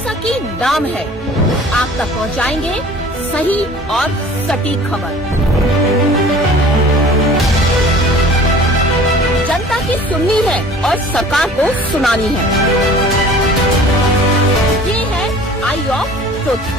जैसा कि नाम है, आप तक पहुंचाएंगे सही और सटीक खबर। जनता की सुननी है और सरकार को सुनानी है। ये है आई ऑफ ट्रुथ।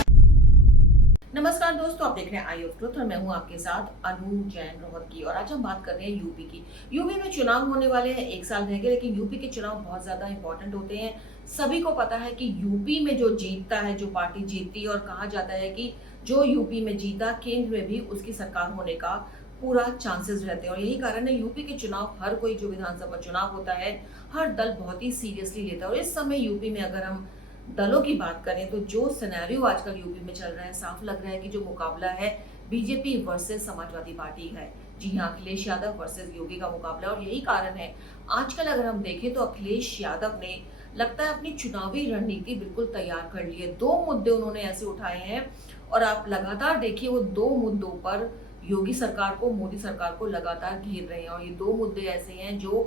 नमस्कार दोस्तों, आप देख रहे हैं आई ऑफ ट्रुथ और मैं हूं आपके साथ अनु जैन रोहतगी। और आज हम बात कर रहे हैं यूपी की। यूपी में चुनाव होने वाले हैं, 1 साल रह गए, लेकिन यूपी के चुनाव बहुत ज्यादा इंपॉर्टेंट होते हैं। सभी को पता है कि यूपी में जो जीतता है, जो पार्टी जीतती है, और कहा जाता है कि जो यूपी में जीता केंद्र में भी उसकी सरकार होने का पूरा चांसेस रहते हैं। और यही कारण है यूपी के चुनाव, हर कोई जो विधानसभा चुनाव होता है, हर दल बहुत ही सीरियसली लेता है। और इस समय यूपी में अगर हम दलों की बात करें तो जो सिनेरियो आजकल यूपी में चल रहा है, साफ लग रहा है कि जो मुकाबला है बीजेपी वर्सेस समाजवादी पार्टी है। जी हाँ, अखिलेश यादव वर्सेस योगी का मुकाबला। और यही कारण है आजकल अगर हम देखें तो अखिलेश यादव ने लगता है अपनी चुनावी रणनीति बिल्कुल तैयार कर ली है। 2 मुद्दे उन्होंने ऐसे उठाए हैं और आप लगातार देखिए वो 2 मुद्दों पर योगी सरकार को, मोदी सरकार को लगातार घेर रहे हैं। और ये 2 मुद्दे ऐसे हैं जो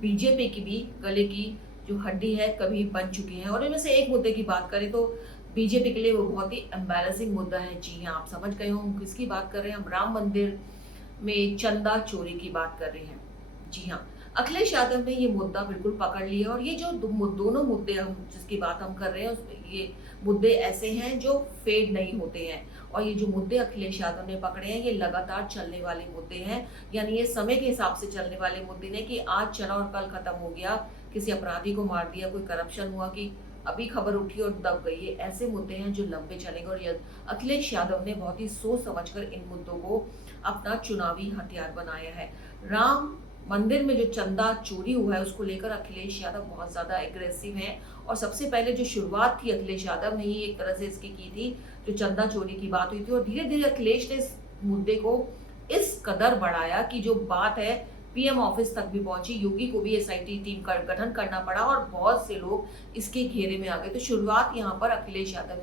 बीजेपी की भी गले की जो हड्डी है कभी बन चुकी है। और इनमें से एक मुद्दे की बात करें तो बीजेपी के लिए वो बहुत ही एम्बैरेसिंग मुद्दा है। जी हाँ, आप समझ गए होंगे किसकी बात कर रहे हैं हम। राम मंदिर में चंदा चोरी की बात कर रहे हैं। जी हाँ, अखिलेश यादव ने ये मुद्दा बिल्कुल पकड़ लिया। और ये जो दोनों मुद्दे हम जिसकी बात हम कर रहे हैं, उसमें ये मुद्दे ऐसे हैं जो फेड नहीं होते हैं। और ये जो मुद्दे अखिलेश यादव ने पकड़े हैं, ये लगातार चलने वाले मुद्दे हैं। यानी ये समय के हिसाब से चलने वाले मुद्दे नहीं कि आज चला और कल खत्म हो गया, किसी अपराधी को मार दिया, कोई करप्शन हुआ कि अभी खबर उठी और दब गई। ये ऐसे मुद्दे हैं जो लंबे चलेंगे। और अखिलेश यादव ने बहुत ही सोच समझकर इन मुद्दों को अपना चुनावी हथियार बनाया है। राम मंदिर में जो चंदा चोरी हुआ है उसको लेकर अखिलेश यादव बहुत ज्यादा एग्रेसिव हैं। और सबसे पहले जो शुरुआत थी अखिलेश यादव ने ही एक तरह से इसकी की थी, जो चंदा चोरी की बात हुई थी। और धीरे धीरे अखिलेश ने इस मुद्दे को इस कदर बढ़ाया कि जो बात है पीएम ऑफिस तक भी पहुंची। योगी को भी एसआईटी टीम का गठन करना पड़ा और बहुत से लोग इसके घेरे में आ गए। तो शुरुआत यहाँ पर अखिलेश यादव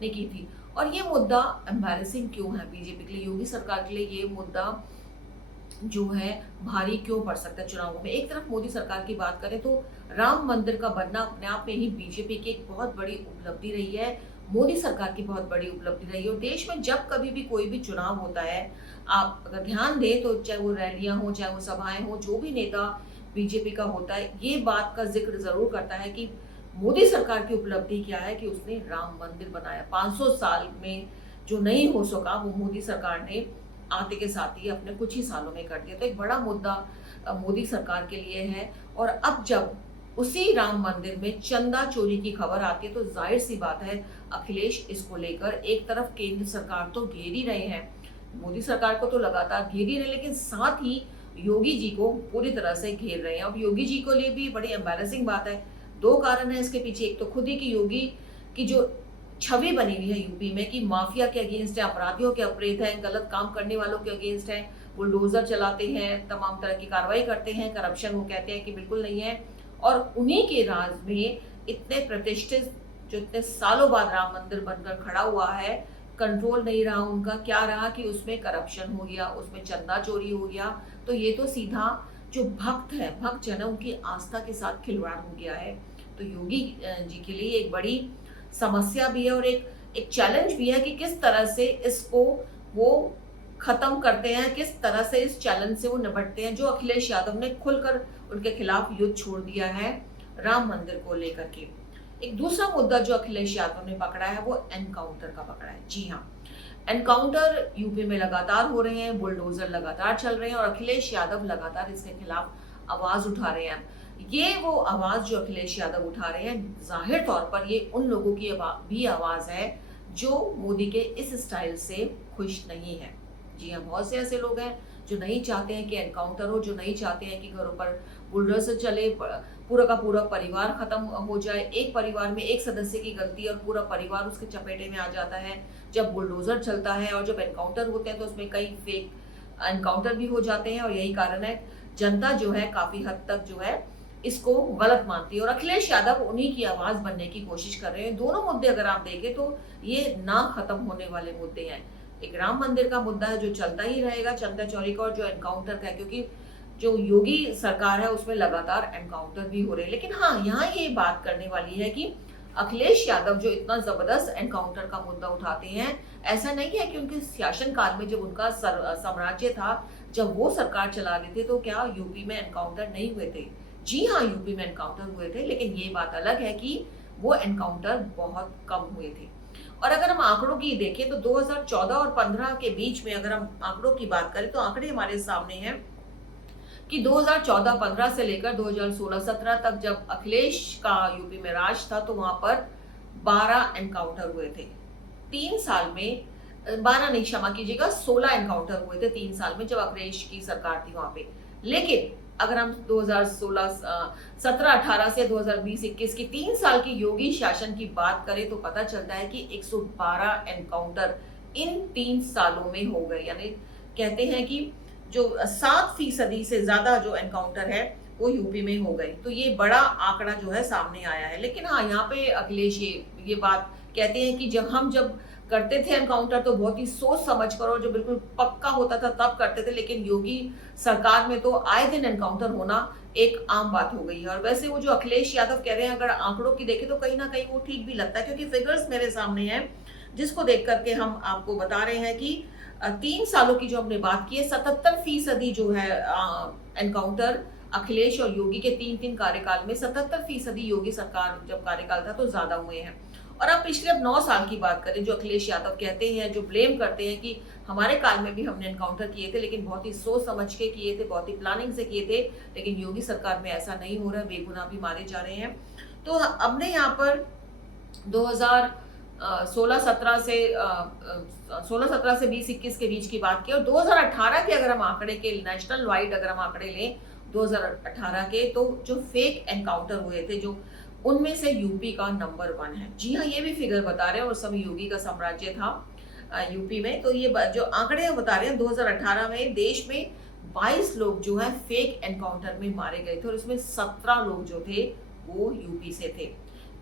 ने की थी। और ये मुद्दा एम्बैरेसिंग क्यों है बीजेपी के लिए, योगी सरकार के लिए ये मुद्दा जो है भारी क्यों पड़ सकता है चुनावों में। एक तरफ मोदी सरकार की बात करें तो राम मंदिर का बनना अपने आप में ही बीजेपी की एक बहुत बड़ी उपलब्धि रही है, मोदी सरकार की बहुत बड़ी उपलब्धि रही है। और देश में जब कभी भी कोई भी चुनाव होता है, आप अगर ध्यान दें तो चाहे वो रैलियां हो, चाहे वो सभाएं हो, जो भी नेता बीजेपी का होता है, ये बात का जिक्र जरूर करता है कि मोदी सरकार की उपलब्धि क्या है कि उसने राम मंदिर बनाया। 500 साल में जो नहीं हो सका वो मोदी सरकार ने आते के साथ ही अपने कुछ ही सालों में कर दिया। तो एक बड़ा मुद्दा मोदी सरकार के लिए है। और अब जब उसी राम मंदिर में चंदा चोरी की खबर आती है तो जाहिर सी बात है अखिलेश इसको लेकर एक तरफ केंद्र सरकार तो घेर ही रहे हैं, मोदी सरकार को तो लगातार घेर ही रहे, लेकिन साथ ही योगी जी को पूरी तरह से घेर रहे हैं। अब योगी जी को लिए भी बड़ी एम्बैरेसिंग बात है। 2 कारण है इसके पीछे। एक तो खुद ही की योगी की जो छवि बनी हुई है यूपी में कि माफिया के अगेंस्ट है, अपराधियों के अप्रेत हैं, गलत काम करने वालों के अगेंस्ट हैं, बुलडोजर चलाते हैं, तमाम तरह की कार्रवाई करते हैं, करप्शन वो कहते हैं कि बिल्कुल नहीं है। और उन्हीं के राज में इतने प्रतिष्ठित जो इतने सालों बाद राम मंदिर बनकर खड़ा हुआ है, कंट्रोल नहीं रहा उनका। क्या रहा कि उसमें करप्शन हो गया, उसमें चंदा चोरी हो गया। तो ये तो सीधा जो भक्त है, भक्त जन उनकी आस्था के साथ खिलवाड़ हो गया है। तो योगी जी के लिए एक बड़ी समस्या भी है और एक चैलेंज भी है कि किस तरह से इसको वो खत्म करते हैं, किस तरह से इस चैलेंज से वो निपटते हैं, जो अखिलेश यादव ने खुलकर उनके खिलाफ युद्ध छोड़ दिया है राम मंदिर को लेकर के। एक दूसरा मुद्दा जो अखिलेश यादव ने पकड़ा है वो एनकाउंटर का पकड़ा है। जी हाँ, एनकाउंटर यूपी में लगातार हो रहे हैं, बुलडोजर लगातार चल रहे हैं और अखिलेश यादव लगातार इसके खिलाफ आवाज उठा रहे हैं। ये वो आवाज जो अखिलेश यादव उठा रहे हैं, जाहिर तौर पर ये उन लोगों की भी आवाज है जो मोदी के इस स्टाइल से खुश नहीं है। जी हाँ, बहुत से ऐसे लोग हैं जो नहीं चाहते हैं कि एनकाउंटर हो, जो नहीं चाहते हैं कि घरों पर बुलडोजर चले, पूरा का पूरा परिवार खत्म हो जाए। एक परिवार में एक सदस्य की गलती और पूरा परिवार उसके चपेटे में आ जाता है जब बुलडोजर चलता है। और जब एनकाउंटर होते हैं तो उसमें कई फेक एनकाउंटर भी हो जाते हैं। और यही कारण है जनता जो है काफी हद तक जो है इसको गलत मानती है और अखिलेश यादव उन्हीं की आवाज बनने की कोशिश कर रहे हैं। दोनों मुद्दे अगर आप देखें तो ये ना खत्म होने वाले मुद्दे हैं। एक राम मंदिर का मुद्दा है जो चलता ही रहेगा, चंदा चौरी का, और जो एनकाउंटर का है, क्योंकि जो योगी सरकार है उसमें लगातार एनकाउंटर भी हो रहे हैं। लेकिन हाँ, यहाँ ये बात करने वाली है कि अखिलेश यादव जो इतना जबरदस्त एनकाउंटर का मुद्दा उठाते हैं, ऐसा नहीं है कि उनके शासन काल में जब उनका साम्राज्य था, जब वो सरकार चला रहे थे, तो क्या यूपी में एनकाउंटर नहीं हुए थे? जी हाँ, यूपी में एनकाउंटर हुए थे, लेकिन ये बात अलग है कि वो एनकाउंटर बहुत कम हुए थे। और अगर हम आंकड़ों की देखें तो 2014 और 15 के बीच में अगर हम आंकड़ों की बात करें तो आंकड़े हमारे सामने हैं कि 2014-15 से लेकर 2016-17 तक जब अखिलेश का यूपी में राज था, तो वहां पर 12 एनकाउंटर हुए थे। 3 साल में 12 नहीं, क्षमा कीजिएगा, 16 एनकाउंटर हुए थे 3 साल में जब अखिलेश की सरकार थी वहां पे। लेकिन अगर हम 2016 17-18 से 2020-21 की 3 साल की योगी शासन की बात करें तो पता चलता है कि 112 एनकाउंटर इन 3 सालों में हो गए। यानी कहते हैं कि जो 7% से ज्यादा जो एनकाउंटर है वो यूपी में हो गए। तो ये बड़ा आंकड़ा जो है सामने आया है। लेकिन हाँ, यहाँ पे अखिलेश ये बात कहते हैं कि जब करते थे एनकाउंटर तो बहुत ही सोच समझ कर और जो बिल्कुल पक्का होता था तब करते थे, लेकिन योगी सरकार में तो आए दिन एनकाउंटर होना एक आम बात हो गई है। और वैसे वो जो अखिलेश यादव कह रहे हैं, अगर आंकड़ों की देखें तो कहीं ना कहीं वो ठीक भी लगता है, क्योंकि फिगर्स मेरे सामने हैं जिसको देख करके हम आपको बता रहे हैं कि 3 सालों की जो हमने बात की है, 77% जो है एनकाउंटर अखिलेश और योगी के 3-3 कार्यकाल में 77% योगी सरकार जब कार्यकाल था तो ज्यादा हुए हैं। और अब पिछले 9 साल की बात करें, जो अखिलेश यादव कहते हैं, जो ब्लेम करते हैं कि हमारे काल में भी हमने एनकाउंटर किए थे, लेकिन बहुत ही सोच समझ के किए थे, बहुत ही प्लानिंग से किए थे, लेकिन योगी सरकार में ऐसा नहीं हो रहा है, बेगुनाह भी मारे जा रहे हैं। तो हमने यहाँ पर 2016-17 से 20-21 के बीच की बात की, और 2018 के अगर हम आंकड़े के नेशनल वाइड अगर हम आंकड़े लें 2018 के, तो जो फेक एनकाउंटर हुए थे जो उनमें से यूपी का नंबर 1 है। जी हाँ, ये भी फिगर बता रहे हैं, और समय योगी का साम्राज्य था यूपी में। तो ये जो आंकड़े हम बता रहे हैं, 2018 में देश में 22 लोग जो है फेक एनकाउंटर में मारे गए थे, और इसमें 17 लोग जो थे वो यूपी से थे।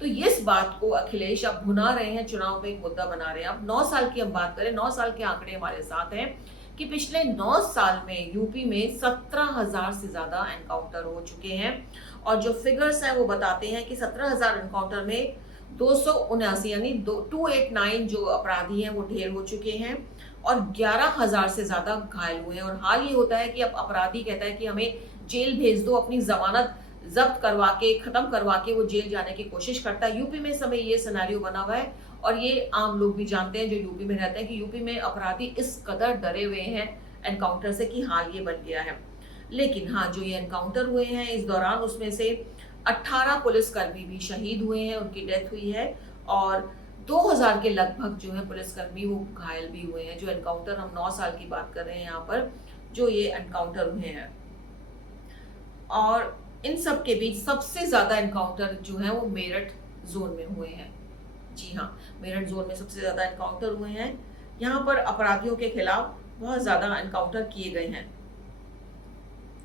तो इस बात को अखिलेश अब भुना रहे हैं, चुनाव में एक मुद्दा बना रहे हैं। अब 9 साल की हम बात करें, 9 साल के आंकड़े हमारे साथ हैं कि पिछले 9 साल में यूपी में 17,000 से ज्यादा एनकाउंटर हो चुके हैं। और जो फिगर्स हैं वो बताते हैं कि 17,000 एनकाउंटर में 279 यानी 289 जो अपराधी हैं वो ढेर हो चुके हैं, और 11,000 से ज्यादा घायल हुए हैं। और हाल ये होता है कि अब अपराधी कहता है कि हमें जेल भेज दो, अपनी जमानत जब्त करवा के, खत्म करवा के वो जेल जाने की कोशिश करता है। यूपी में इस समय ये सिनेरियो बना हुआ है, और ये आम लोग भी जानते हैं जो यूपी में रहते हैं कि यूपी में अपराधी इस कदर डरे हुए हैं एनकाउंटर से कि हाल ये बन गया है। लेकिन हाँ, जो ये एनकाउंटर हुए हैं इस दौरान, उसमें से 18 पुलिसकर्मी भी शहीद हुए हैं, उनकी डेथ हुई है, और 2000 के लगभग जो है पुलिसकर्मी वो घायल भी हुए हैं। जो एनकाउंटर हम 9 साल की बात कर रहे हैं यहाँ पर, जो ये एनकाउंटर हुए हैं, और इन सब के बीच सबसे ज्यादा एनकाउंटर जो है वो मेरठ जोन में हुए हैं। जी हाँ, मेरठ जोन में सबसे ज्यादा एनकाउंटर हुए हैं। यहाँ पर अपराधियों के खिलाफ बहुत ज्यादा एनकाउंटर किए गए हैं।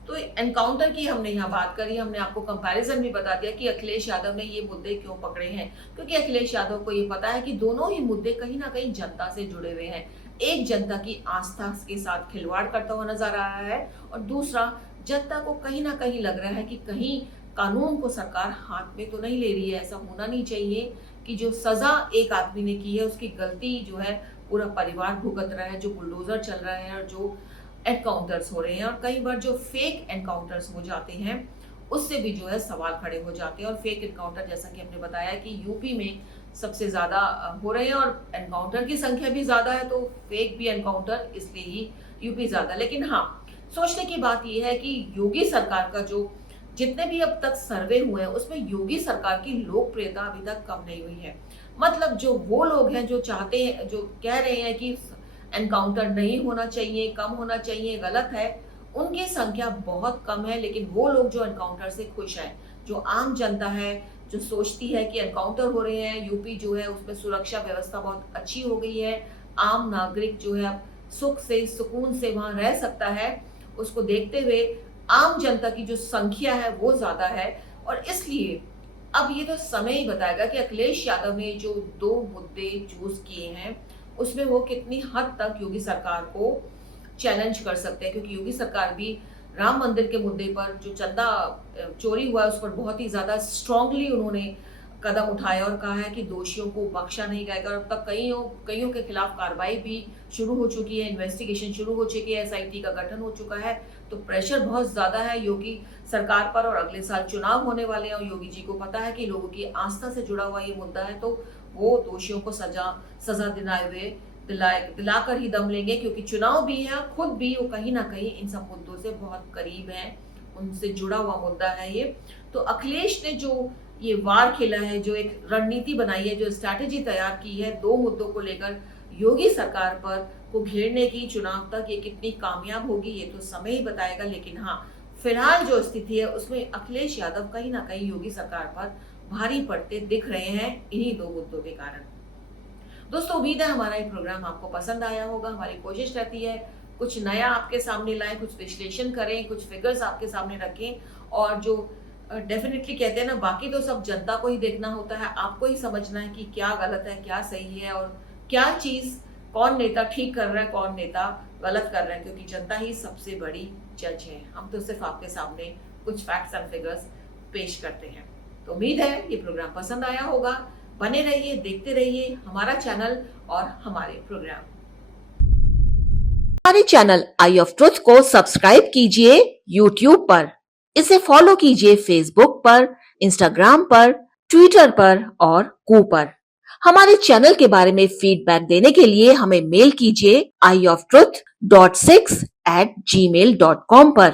तो एनकाउंटर की हमने यहाँ बात करी, हमने आपको कंपैरिजन भी बता दिया कि अखिलेश यादव ने ये मुद्दे क्यों पकड़े हैं, क्योंकि अखिलेश यादव को ये पता है कि दोनों ही मुद्दे कहीं ना कहीं जनता से जुड़े हुए हैं। एक जनता की आस्था के साथ खिलवाड़ करता हुआ नजर आ रहा है, और दूसरा जनता को कहीं ना कहीं लग रहा है कि कहीं कानून को सरकार हाथ में तो नहीं ले रही है। ऐसा होना नहीं चाहिए कि जो सजा एक आदमी ने की है उसकी गलती जो है पूरा परिवार भुगत रहा है, जो बुलडोजर चल रहा है और जो एनकाउंटर्स हो रहे हैं। और कई बार जो फेक एनकाउंटर्स हो जाते हैं उससे भी जो है सवाल खड़े हो जाते हैं। और फेक एनकाउंटर, जैसा कि हमने बताया कि यूपी में सबसे ज्यादा हो रहे हैं, और एनकाउंटर की संख्या भी ज्यादा है, तो फेक भी एनकाउंटर इसलिए ही यूपी ज्यादा। लेकिन हाँ, सोचने की बात यह है कि योगी सरकार का जो जितने भी अब तक सर्वे हुए हैं उसमें योगी सरकार की लोकप्रियता अभी तक कम नहीं हुई है। मतलब जो वो लोग हैं जो चाहते हैं, जो कह रहे हैं कि एनकाउंटर नहीं होना चाहिए, कम होना चाहिए, गलत है, उनकी संख्या बहुत कम है। लेकिन वो लोग जो एनकाउंटर से खुश हैं, जो आम जनता है, जो सोचती है कि एनकाउंटर हो रहे हैं, यूपी जो है उसमें सुरक्षा व्यवस्था बहुत अच्छी हो गई है, आम नागरिक जो है अब सुख से सुकून से वहां रह सकता है, उसको देखते हुए आम जनता की जो संख्या है वो ज्यादा है। और इसलिए अब ये तो समय ही बताएगा कि अखिलेश यादव ने जो 2 मुद्दे चूज किए हैं उसमें वो कितनी हद तक योगी सरकार को चैलेंज कर सकते हैं। क्योंकि योगी सरकार भी राम मंदिर के मुद्दे पर जो चंदा चोरी हुआ है उस पर बहुत ही ज्यादा स्ट्रांगली उन्होंने कदम उठाया और कहा है कि दोषियों को बख्शा नहीं जाएगा और अब तक कईयों के खिलाफ कार्रवाई भी शुरू हो चुकी है, इन्वेस्टिगेशन शुरू हो चुकी है, एसआईटी का गठन हो चुका है। तो प्रेशर बहुत ज्यादा है योगी सरकार पर और अगले साल चुनाव होने वाले हैं और योगी जी को पता है कि लोगों की आस्था से जुड़ा हुआ ये मुद्दा है, तो वो दोषियों को सजा दिलाकर ही दम लेंगे, क्योंकि चुनाव भी है, खुद भी वो कहीं ना कहीं इन सब मुद्दों से बहुत करीब हैं, उनसे जुड़ा हुआ मुद्दा है ये। तो अखिलेश ने जो ये वार खेला है, जो एक रणनीति बनाई है, जो स्ट्रैटेजी तैयार की है दो मुद्दों को लेकर योगी सरकार पर को घेरने की चुनाव तक, ये कितनी कामयाब होगी ये तो समय ही बताएगा। लेकिन हाँ, फिलहाल जो स्थिति है उसमें अखिलेश यादव कहीं ना कहीं योगी सरकार पर भारी पड़ते दिख रहे हैं इन्हीं दो मुद्दों के कारण। दोस्तों, उम्मीद है हमारा ये प्रोग्राम आपको पसंद आया होगा। हमारी कोशिश रहती है कुछ नया आपके सामने लाएं, कुछ विश्लेषण करें, कुछ फिगर्स आपके सामने रखें और जो डेफिनेटली कहते हैं ना, बाकी तो सब जनता को ही देखना होता है, आपको ही समझना है कि क्या गलत है, क्या सही है और क्या चीज कौन नेता ठीक कर रहा है, कौन नेता गलत कर रहा है, क्योंकि जनता ही सबसे बड़ी जज है। हम तो सिर्फ आपके सामने कुछ फैक्ट्स एंड फिगर्स पेश करते हैं। तो उम्मीद है ये प्रोग्राम पसंद आया होगा। बने रहिए, देखते रहिए हमारा चैनल और हमारे प्रोग्राम। हमारे चैनल आई ऑफ ट्रुथ को सब्सक्राइब कीजिए YouTube पर, इसे फॉलो कीजिए Facebook पर, Instagram पर, Twitter पर और कू पर। हमारे चैनल के बारे में फीडबैक देने के लिए हमें मेल कीजिए ioftruth.6@gmail.com पर।